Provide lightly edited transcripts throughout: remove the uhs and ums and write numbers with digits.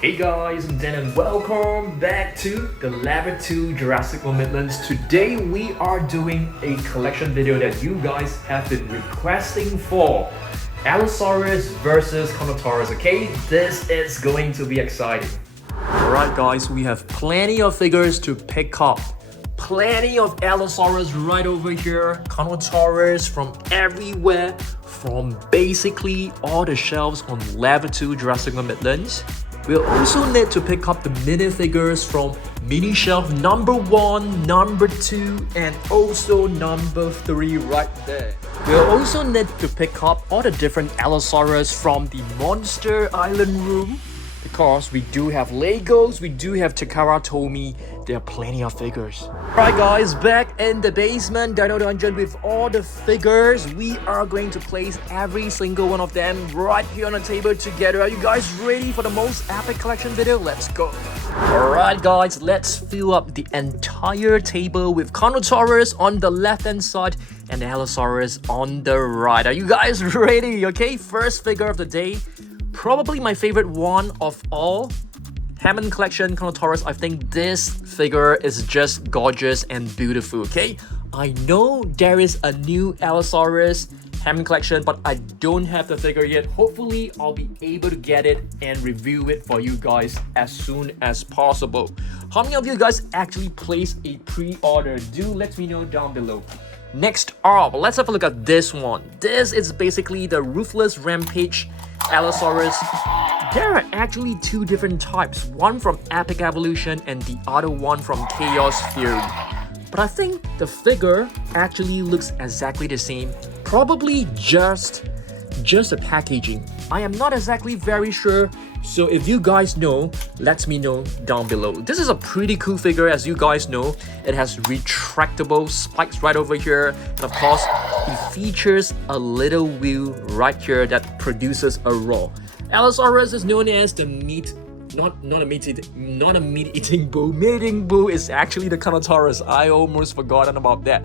Hey guys, I'm Dan and welcome back to the Level 2 Jurassic World Midlands. Today we are doing a collection video that you guys have been requesting for. Allosaurus versus Carnotaurus, okay? This is going to be exciting. Alright guys, we have plenty of figures to pick up. Plenty of Allosaurus right over here, Carnotaurus from everywhere, from basically all the shelves on Level 2 Jurassic World Midlands. We'll also need to pick up the minifigures from mini shelf number 1, number 2, and also number 3 right there. We'll also need to pick up all the different Allosaurus from the Monster Island room, because we do have Legos, we do have Takara Tomy, there are plenty of figures. Alright guys, back in the basement Dino Dungeon with all the figures. We are going to place every single one of them right here on the table together. Are you guys ready for the most epic collection video? Let's go. Alright guys, let's fill up the entire table with Carnotaurus on the left hand side and Allosaurus on the right. Are you guys ready? Okay, first figure of the day. Probably my favorite one of all, Hammond Collection Carnotaurus. I think this figure is just gorgeous and beautiful, okay? I know there is a new Allosaurus Hammond Collection, but I don't have the figure yet. Hopefully, I'll be able to get it and review it for you guys as soon as possible. How many of you guys actually placed a pre-order? Do let me know down below. Next up, let's have a look at this one. This is basically the Ruthless Rampage Allosaurus. There are actually two different types, one from Epic Evolution and the other one from Chaos Theory. But I think the figure actually looks exactly the same, probably just the packaging. I am not exactly very sure, so if you guys know, let me know down below. This is a pretty cool figure, as you guys know. It has retractable spikes right over here, and of course, it features a little wheel right here that produces a roar. Allosaurus is known as the not a meat-eating bull. Meat-eating bull is actually the Carnotaurus. I almost forgotten about that.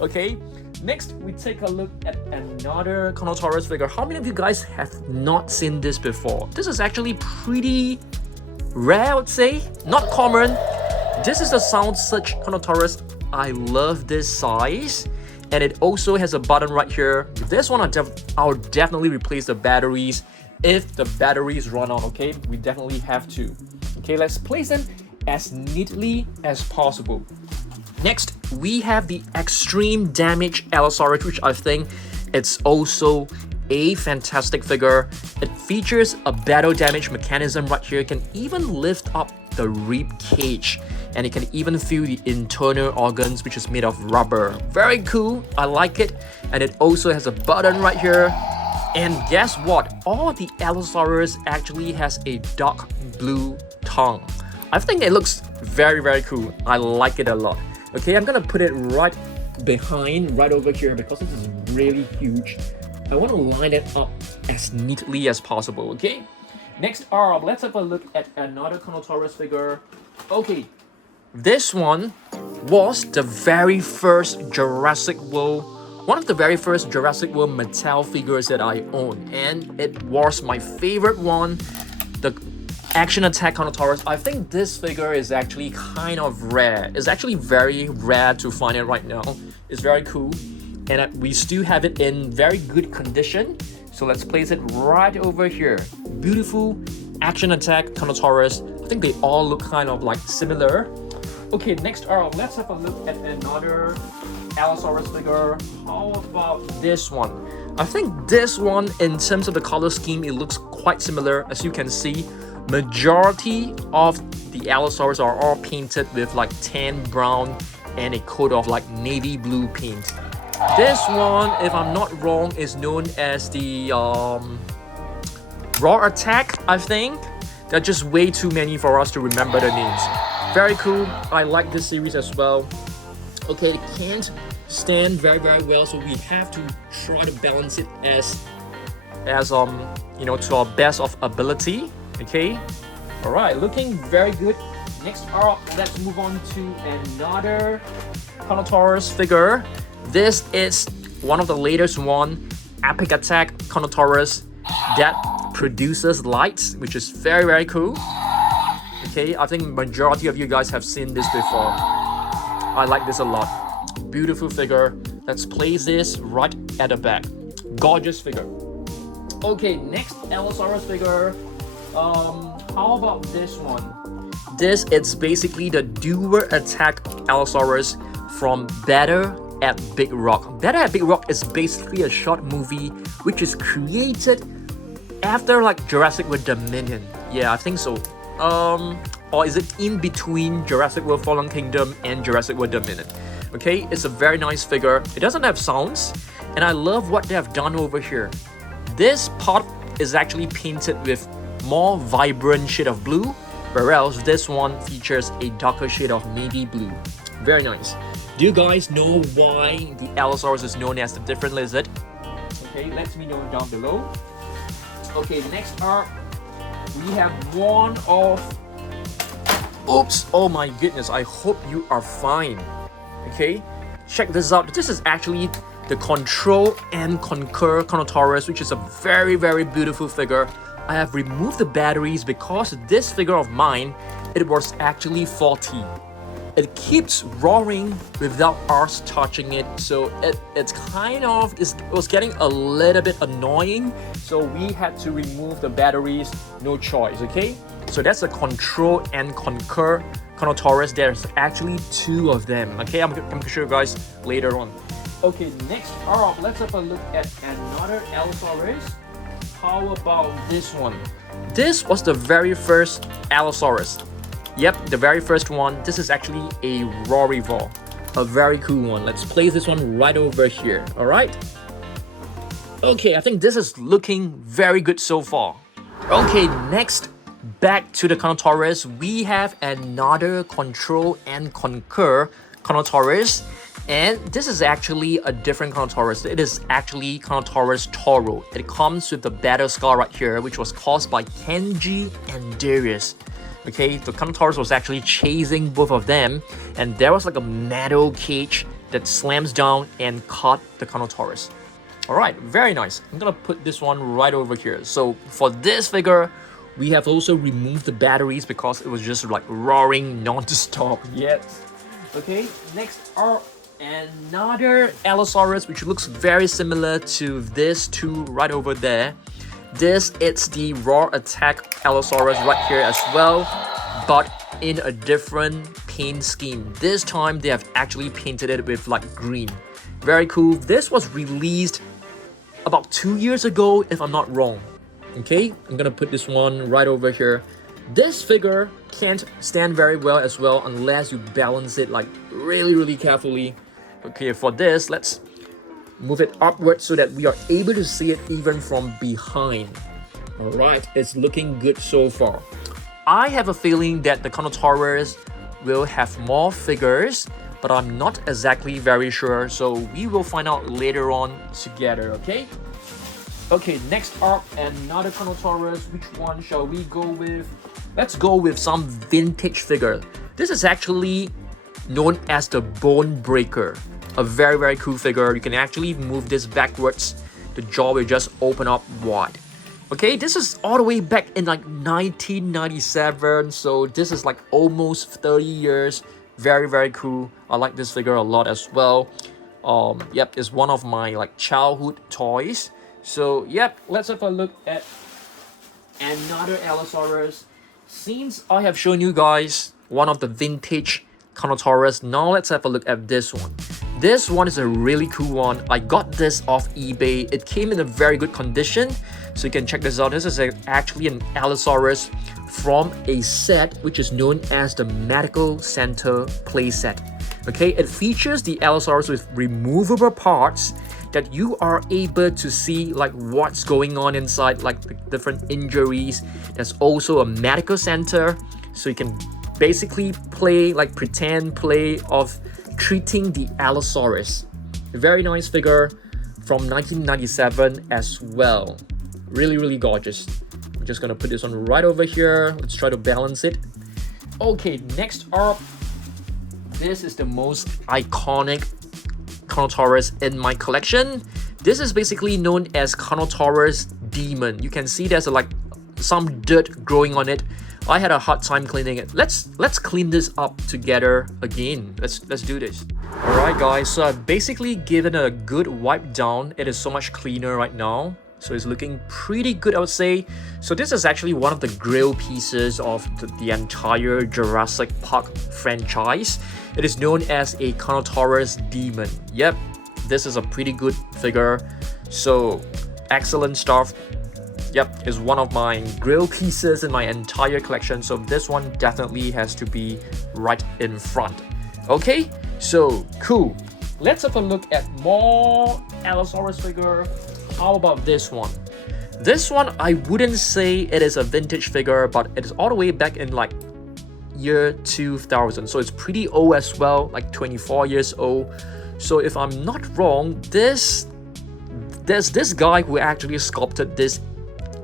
Okay. Next, we take a look at another Carnotaurus figure. How many of you guys have not seen this before? This is actually pretty rare, I would say. Not common. This is the Sound Search Carnotaurus. I love this size. And it also has a button right here. This one, I'll definitely replace the batteries if the batteries run out, okay? We definitely have to. Okay, let's place them as neatly as possible. Next, we have the Extreme Damage Allosaurus, which I think it's also a fantastic figure. It features a battle damage mechanism right here. It can even lift up the rib cage, and it can even feel the internal organs, which is made of rubber. Very cool, I like it. And it also has a button right here. And guess what? All the Allosaurus actually has a dark blue tongue. I think it looks very, very cool. I like it a lot. Okay, I'm gonna put it right behind, right over here, because this is really huge. I want to line it up as neatly as possible, okay? Next up, let's have a look at another Carnotaurus figure. Okay, this one was the very first Jurassic World, one of the very first Jurassic World Mattel figures that I own, and it was my favorite one, the Action Attack Carnotaurus. I think this figure is actually kind of rare. It's actually very rare to find it right now. It's very cool, and we still have it in very good condition. So let's place it right over here. Beautiful Action Attack Carnotaurus. I think they all look kind of like similar. Okay, next up, let's have a look at another Allosaurus figure. How about this one? I think this one, in terms of the color scheme, it looks quite similar. As you can see, majority of the Allosaurus are all painted with like tan brown and a coat of like navy blue paint. This one, if I'm not wrong, is known as the Raw Attack, I think. There are just way too many for us to remember the names. Very cool. I like this series as well. Okay, it can't stand very, very well, so we have to try to balance it as you know, to our best of ability. Okay, all right, looking very good. Next up, let's move on to another Carnotaurus figure. This is one of the latest one, Epic Attack Carnotaurus, that produces lights, which is very, very cool. Okay, I think majority of you guys have seen this before. I like this a lot. Beautiful figure. Let's place this right at the back. Gorgeous figure. Okay, next Allosaurus figure. How about this one? This is basically the dual Attack Allosaurus from Better at Big Rock. Better at Big Rock is basically a short movie which is created after like Jurassic World Dominion. Yeah, I think so. Or is it in between Jurassic World Fallen Kingdom and Jurassic World Dominion? Okay, it's a very nice figure. It doesn't have sounds, and I love what they have done over here. This part is actually painted with more vibrant shade of blue, whereas this one features a darker shade of navy blue. Very nice. Do you guys know why the Allosaurus is known as the different lizard? Okay, let me know down below. Okay, next up, we have one of... Oops, oh my goodness, I hope you are fine. Okay, check this out. This is actually the Control and Conquer Carnotaurus, which is a very, very beautiful figure. I have removed the batteries because this figure of mine, it was actually faulty. It keeps roaring without us touching it, so it was getting a little bit annoying, so we had to remove the batteries, no choice. Okay, so that's a Control and Conquer Carnotaurus. There's actually two of them. Okay, I'm gonna show you guys later on. Okay, next up, let's have a look at another Allosaurus. How about this one? This was the very first Allosaurus. Yep, the very first one. This is actually a Rorivore. A very cool one. Let's place this one right over here. Alright? Okay, I think this is looking very good so far. Okay, next, back to the Carnotaurus. We have another Control and Conquer Carnotaurus. And this is actually a different Carnotaurus. It is actually Carnotaurus Toro. It comes with the battle scar right here, which was caused by Kenji and Darius. Okay, the Carnotaurus was actually chasing both of them, and there was like a metal cage that slams down and caught the Carnotaurus. Alright, very nice. I'm gonna put this one right over here. So for this figure, we have also removed the batteries because it was just like roaring non-stop yet. Okay, next are another Allosaurus which looks very similar to this two right over there. This is the Raw Attack Allosaurus right here as well, but in a different paint scheme. This time they have actually painted it with like green. Very cool. This was released about 2 years ago if I'm not wrong. Okay, I'm gonna put this one right over here. This figure can't stand very well as well unless you balance it like really carefully. Okay, for this, let's move it upwards so that we are able to see it even from behind. Alright, it's looking good so far. I have a feeling that the Carnotaurus will have more figures, but I'm not exactly very sure, so we will find out later on together, okay? Okay, next up, another Carnotaurus. Which one shall we go with? Let's go with some vintage figure. This is actually known as the Bone Breaker. A very cool figure. You can actually move this backwards. The jaw will just open up wide. Okay, this is all the way back in like 1997, so this is like almost 30 years. Very cool. I like this figure a lot as well. Yep, it's one of my like childhood toys. So yep, let's have a look at another Allosaurus. Since I have shown you guys one of the vintage Carnotaurus, now let's have a look at this one. This one is a really cool one. I got this off eBay. It came in a very good condition, so you can check this out. This is actually an Allosaurus from a set which is known as the Medical Center playset. Okay, it features the Allosaurus with removable parts that you are able to see like what's going on inside, like the different injuries. There's also a medical center, so you can basically play like pretend play of treating the Allosaurus. A very nice figure from 1997 as well. Really gorgeous. I'm just gonna put this one right over here. Let's try to balance it. Okay, next up, this is the most iconic Carnotaurus in my collection. This is basically known as Carnotaurus Demon. You can see there's like some dirt growing on it, I had a hard time cleaning it. Let's clean this up together again. Let's do this. Alright guys, so I've basically given a good wipe down. It is so much cleaner right now. So it's looking pretty good, I would say. So this is actually one of the grill pieces of the entire Jurassic Park franchise. It is known as a Carnotaurus Demon. Yep, this is a pretty good figure. So excellent stuff. Yep, is one of my grill pieces in my entire collection. So this one definitely has to be right in front. Okay, so cool. Let's have a look at more Allosaurus figure. How about this one? This one, I wouldn't say it is a vintage figure, but it is all the way back in like year 2000. So it's pretty old as well, like 24 years old. So if I'm not wrong, there's this guy who actually sculpted this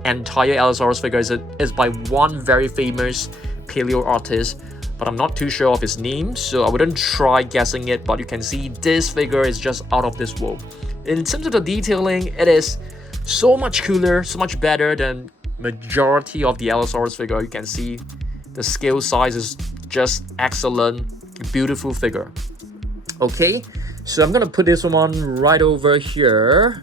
entire Allosaurus figure is by one very famous paleo artist, but I'm not too sure of his name, so I wouldn't try guessing it. But you can see this figure is just out of this world. In terms of the detailing, it is so much cooler, so much better than majority of the Allosaurus figure. You can see the scale size is just excellent, beautiful figure. Okay, so I'm gonna put this one right over here.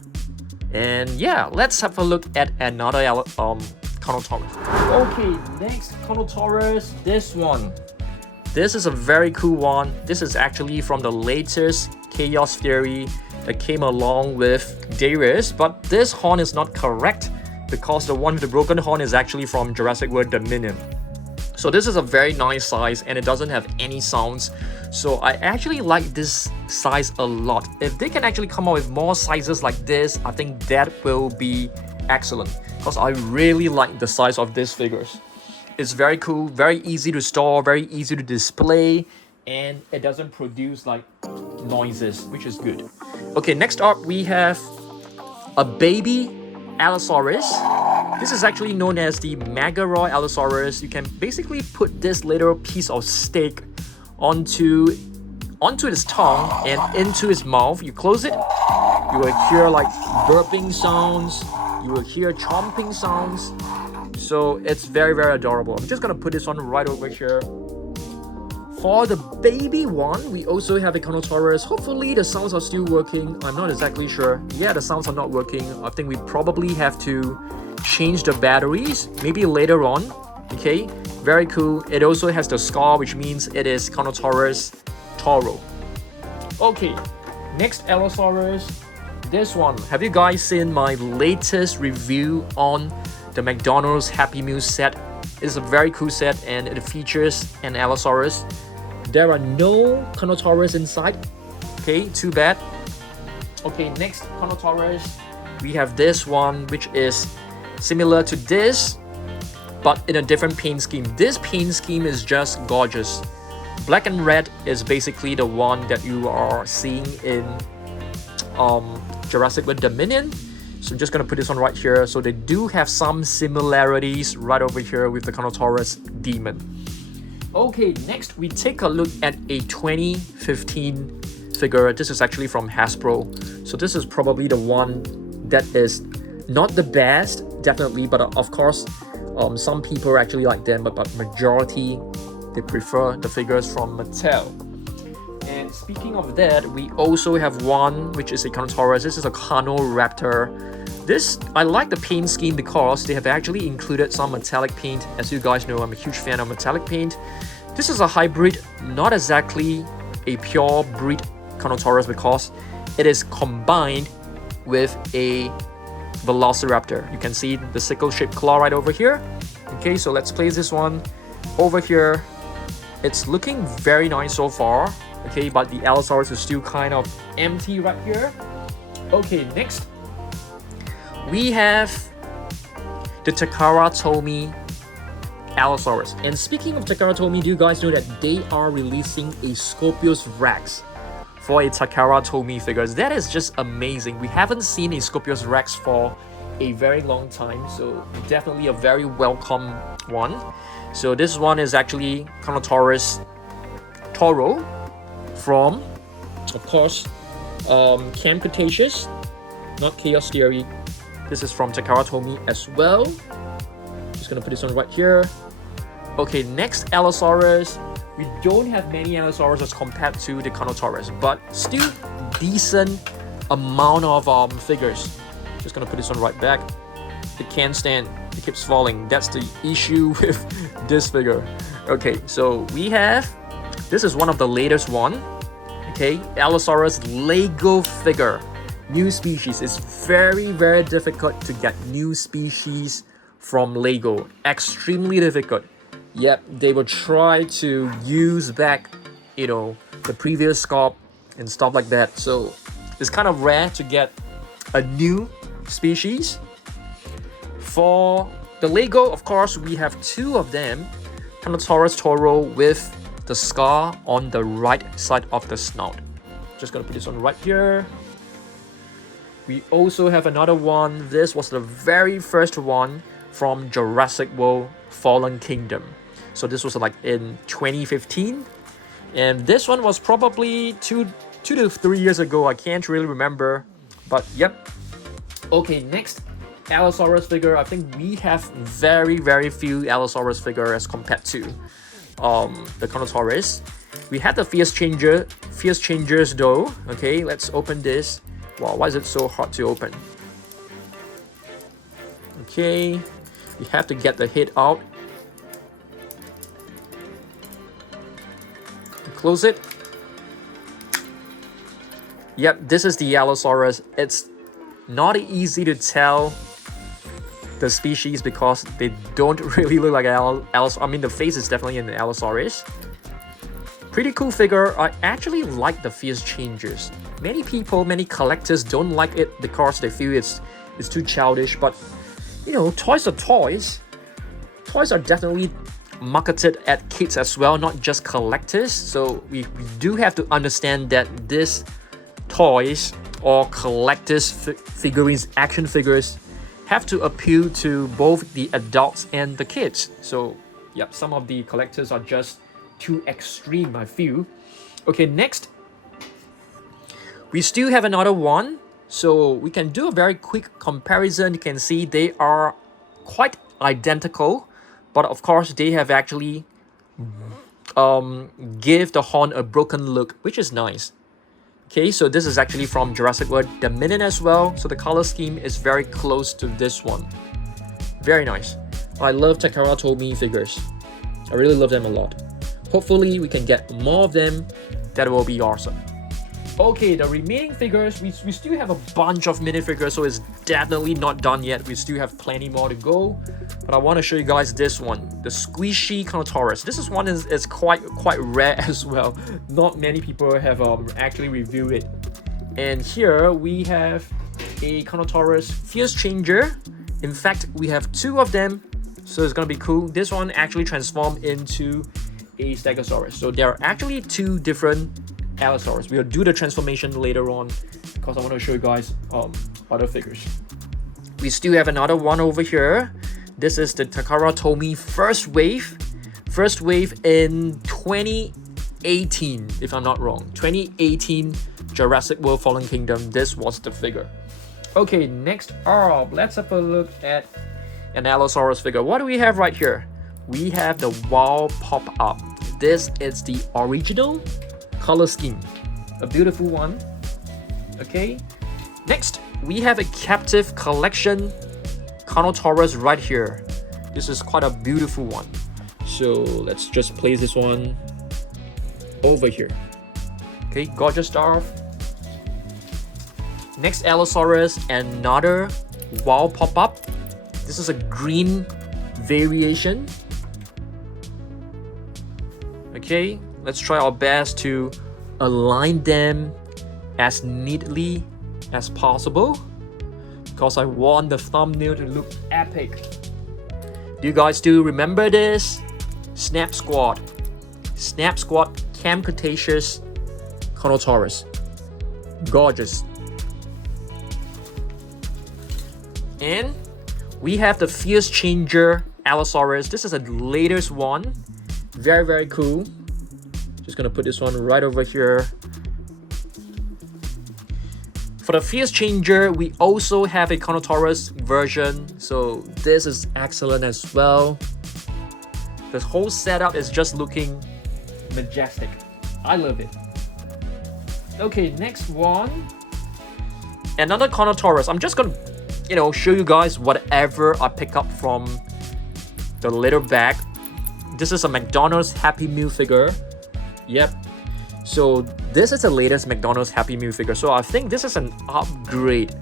And yeah, let's have a look at another Carnotaurus. Okay, next Carnotaurus, this one. This is a very cool one. This is actually from the latest Chaos Theory that came along with Darius, but this horn is not correct because the one with the broken horn is actually from Jurassic World Dominion. So this is a very nice size and it doesn't have any sounds. So I actually like this size a lot. If they can actually come out with more sizes like this, I think that will be excellent because I really like the size of these figures. It's very cool, very easy to store, very easy to display, and it doesn't produce like noises, which is good. Okay, next up we have a baby Allosaurus. This is actually known as the Megaroid Allosaurus. You can basically put this little piece of steak onto his tongue and into his mouth. You close it, you will hear like burping sounds, you will hear chomping sounds. So it's very, very adorable. I'm just gonna put this one right over here. For the baby one, we also have a Carnotaurus. Hopefully the sounds are still working. I'm not exactly sure. Yeah, the sounds are not working. I think we probably have to change the batteries, maybe later on. Okay, very cool. It also has the scar, which means it is Carnotaurus Toro. Okay, next Allosaurus. This one. Have you guys seen my latest review on the McDonald's Happy Meal set? It's a very cool set and it features an Allosaurus. There are no Carnotaurus inside. Okay, too bad. Okay, next Carnotaurus. We have this one, which is similar to this, but in a different paint scheme. This paint scheme is just gorgeous. Black and red is basically the one that you are seeing in Jurassic World Dominion. So I'm just gonna put this one right here. So they do have some similarities right over here with the Carnotaurus Demon. Okay, next we take a look at a 2015 figure. This is actually from Hasbro. So this is probably the one that is not the best, definitely, but of course, some people actually like them, but majority, they prefer the figures from Mattel. And speaking of that, we also have one which is a Carnotaurus. This is a Carnoraptor. This, I like the paint scheme because they have actually included some metallic paint. As you guys know, I'm a huge fan of metallic paint. This is a hybrid, not exactly a pure breed Carnotaurus because it is combined with a Velociraptor. You can see the sickle-shaped claw right over here. Okay, so let's place this one over here. It's looking very nice so far. Okay, but the Allosaurus is still kind of empty right here. Okay, next we have the Takara Tomy Allosaurus. And speaking of Takara Tomy, do you guys know that they are releasing a Scorpius Rex for a Takara Tomy figures? That is just amazing. We haven't seen a Scorpius Rex for a very long time, so definitely a very welcome one. So this one is actually Carnotaurus Toro from, of course, Camp Cretaceous, not Chaos Theory. This is from Takara Tomy as well. Just gonna put this on right here. Okay, next Allosaurus. We don't have many Allosaurus as compared to the Carnotaurus, but still decent amount of figures. Just gonna put this one right back. It can't stand, it keeps falling. That's the issue with this figure. Okay, so we have, this is one of the latest one. Okay, Allosaurus Lego figure. New species. It's very, very difficult to get new species from Lego. Extremely difficult. Yep, they will try to use back, the previous sculpt and stuff like that. So it's kind of rare to get a new species. For the Lego, of course, we have two of them. Carnotaurus Toro with the scar on the right side of the snout. Just gonna put this one right here. We also have another one. This was the very first one from Jurassic World Fallen Kingdom. So this was like in 2015. And this one was probably two to 3 years ago. I can't really remember. But yep. Okay, next Allosaurus figure. I think we have very, very few Allosaurus figure as compared to the Carnotaurus. We had the Fierce Changers though. Okay, let's open this. Wow, why is it so hard to open? Okay, we have to get the head out. Close it. Yep, this is the Allosaurus. It's not easy to tell the species because they don't really look like Allosaurus. I mean, the face is definitely an Allosaurus. Pretty cool figure. I actually like the Fierce Changers. Many people, many collectors don't like it because they feel it's too childish. But toys are toys. Toys are definitely marketed at kids as well, not just collectors. So we do have to understand that this toys or collectors figurines, action figures, have to appeal to both the adults and the kids. So yep, some of the collectors are just too extreme, I feel. Okay, next we still have another one, so we can do a very quick comparison. You can see they are quite identical, but of course they have actually give the horn a broken look, which is nice. Okay, so this is actually from Jurassic World Demon as well. So the color scheme is very close to this one. Very nice. I love Takara Tomy figures. I really love them a lot. Hopefully we can get more of them. That will be awesome. Okay, the remaining figures, we still have a bunch of minifigures, so it's definitely not done yet. We still have plenty more to go. But I want to show you guys this one, the Squishy Carnotaurus. This is one is quite rare as well. Not many people have actually reviewed it. And here we have a Carnotaurus Fierce Changer. In fact, we have two of them, so it's gonna be cool. This one actually transformed into a Stegosaurus. So there are actually two different Allosaurus. We'll do the transformation later on because I want to show you guys other figures. We still have another one over here. This is the Takara Tomy first wave in 2018, if I'm not wrong. 2018 Jurassic World Fallen Kingdom. This was the figure. Okay, next up, let's have a look at an Allosaurus figure. What do we have right here? We have the Wow Pop-Up. This is the original color scheme, a beautiful one. Okay, next we have a Captivz Collection Carnotaurus right here. This is quite a beautiful one, so let's just place this one over here. Okay, gorgeous stuff. Next Allosaurus, another Wow Pop-Up. This is a green variation. Okay, let's try our best to align them as neatly as possible because I want the thumbnail to look epic. Do you guys still remember this? Snap Squad Camp Cretaceous Carnotaurus. Gorgeous. And we have the Fierce Changer Allosaurus. This is the latest one. Very, very cool. Just gonna put this one right over here. For the Fierce Changer, we also have a Carnotaurus version, so this is excellent as well. The whole setup is just looking majestic. I love it. Okay, next one. Another Carnotaurus. I'm just gonna, show you guys whatever I pick up from the little bag. This is a McDonald's Happy Meal figure. Yep. So this is the latest McDonald's Happy Meal figure. So I think this is an upgrade.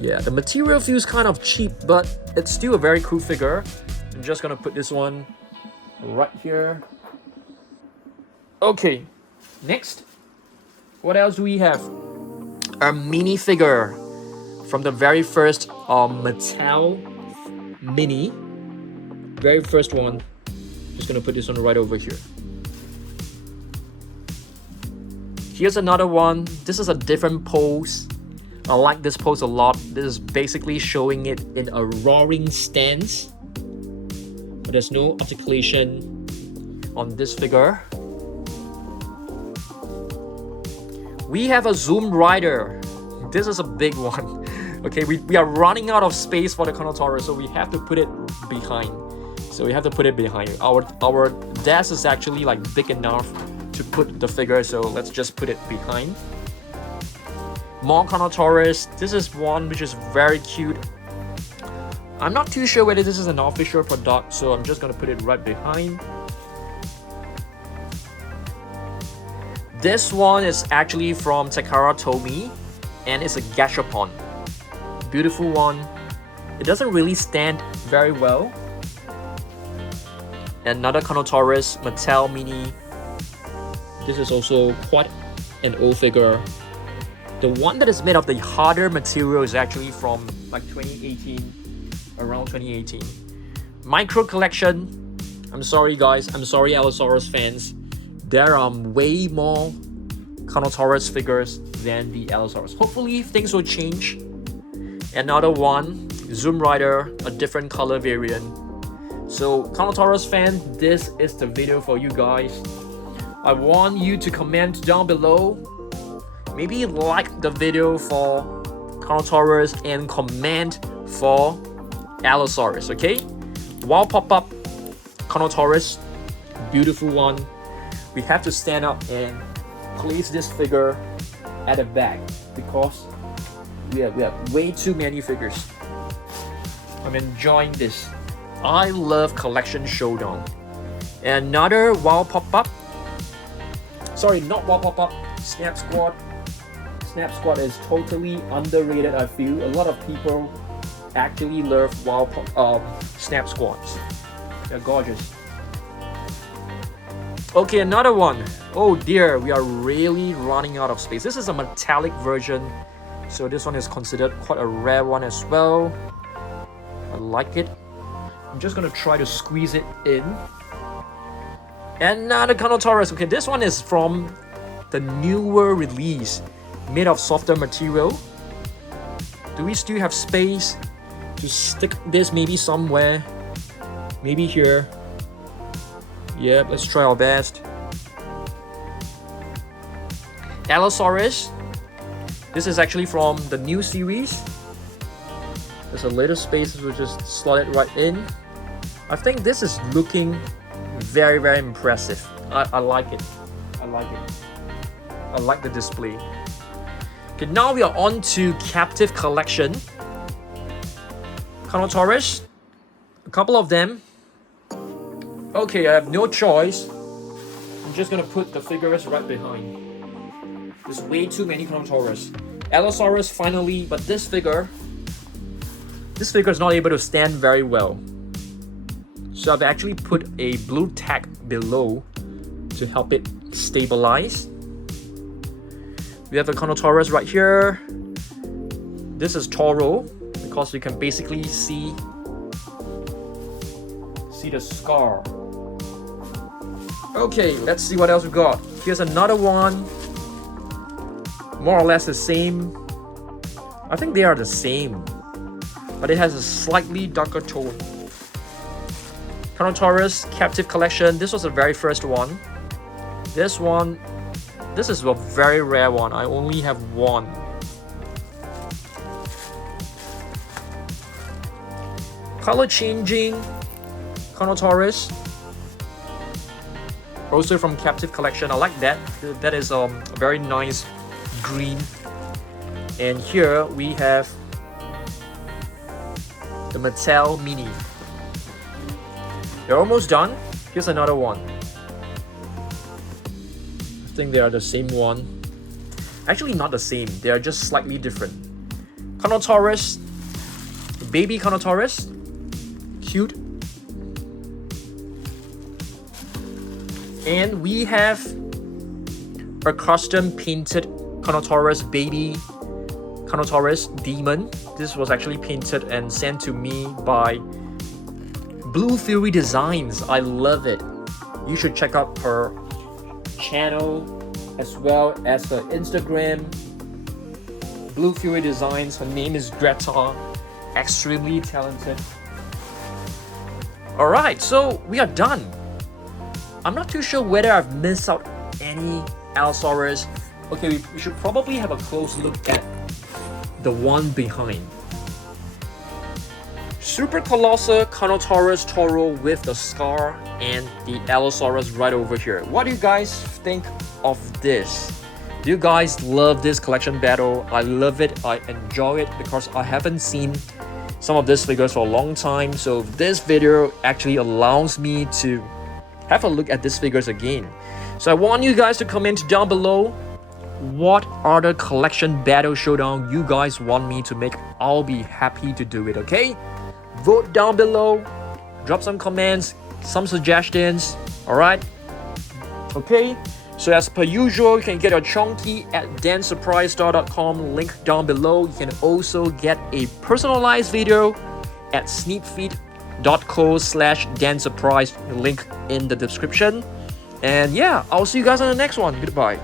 Yeah, the material feels kind of cheap, but it's still a very cool figure. I'm just gonna put this one right here. Okay, next. What else do we have? A mini figure from the very first Mattel Mini. Very first one. Just gonna put this one right over here. Here's another one. This is a different pose. I like this pose a lot. This is basically showing it in a roaring stance. But there's no articulation on this figure. We have a Zoom Rider. This is a big one. Okay, we are running out of space for the Carnotaurus, so we have to put it behind. Our desk is actually like big enough to put the figure, so let's just put it behind. More Carnotaurus. This is one which is very cute. I'm not too sure whether this is an official product, so I'm just gonna put it right behind. This one is actually from Takara Tomy, and it's a Gashapon. Beautiful one. It doesn't really stand very well. Another Carnotaurus Mattel Mini. This is also quite an old figure. The one that is made of the harder material is actually from like 2018, around 2018. Micro collection. I'm sorry guys, I'm sorry Allosaurus fans. There are way more Carnotaurus figures than the Allosaurus. Hopefully things will change. Another one, Zoom Rider, a different color variant. So Carnotaurus fan, this is the video for you guys. I want you to comment down below. Maybe like the video for Carnotaurus and comment for Allosaurus, okay? While pop-up Carnotaurus, beautiful one. We have to stand up and place this figure at the back because we have way too many figures. I'm enjoying this. I love Collection Showdown. Another Wild Pop-Up. Sorry, not Wild Pop-Up. Snap Squad. Snap Squad is totally underrated, I feel. A lot of people actually love Snap Squads. They're gorgeous. Okay, another one. Oh dear, we are really running out of space. This is a metallic version, so this one is considered quite a rare one as well. I like it. I'm just gonna try to squeeze it in. Another Carnotaurus. Okay, this one is from the newer release, made of softer material. Do we still have space to stick this maybe somewhere? Maybe here. Yep, let's try our best. Allosaurus. This is actually from the new series. There's a little space, so we'll just slot it right in. I think this is looking very, very impressive. I like it. I like it. I like the display. Okay, now we are on to Captivz Collection. Carnotaurus. A couple of them. Okay, I have no choice. I'm just gonna put the figures right behind. There's way too many Carnotaurus. Allosaurus finally, but this figure is not able to stand very well. So I've actually put a blue tag below to help it stabilize. We have a Carnotaurus right here. This is Toro because you can basically see the scar. Okay, let's see what else we got. Here's another one. More or less the same. I think they are the same, but it has a slightly darker tone. Carnotaurus Captivz Collection. This was the very first one. This is a very rare one. I only have one. Color changing Carnotaurus. Also from Captivz Collection. I like that. That is a very nice green. And here we have the Mattel Mini. They're almost done. Here's another one. I think they are the same one. Actually not the same. They are just slightly different. Carnotaurus, baby Carnotaurus, cute. And we have a custom painted Carnotaurus baby Carnotaurus Demon. This was actually painted and sent to me by Blue Theory Designs. I love it. You should check out her channel as well as her Instagram. Blue Theory Designs. Her name is Greta. Extremely talented. Alright, so we are done. I'm not too sure whether I've missed out any Allosaurus. Okay, we should probably have a close look at the one behind. Super Colossal Carnotaurus Toro with the scar and the Allosaurus right over here. What do you guys think of this? Do you guys love this collection battle? I love it. I enjoy it because I haven't seen some of these figures for a long time. So this video actually allows me to have a look at these figures again. So I want you guys to comment down below what other collection battle showdown you guys want me to make. I'll be happy to do it, okay? Vote down below, drop some comments, some suggestions, alright? Okay, so as per usual, you can get your chunky at dansurprisestore.com, link down below. You can also get a personalized video at sneakfeed.co/dansurprise, link in the description. And yeah, I'll see you guys on the next one. Goodbye.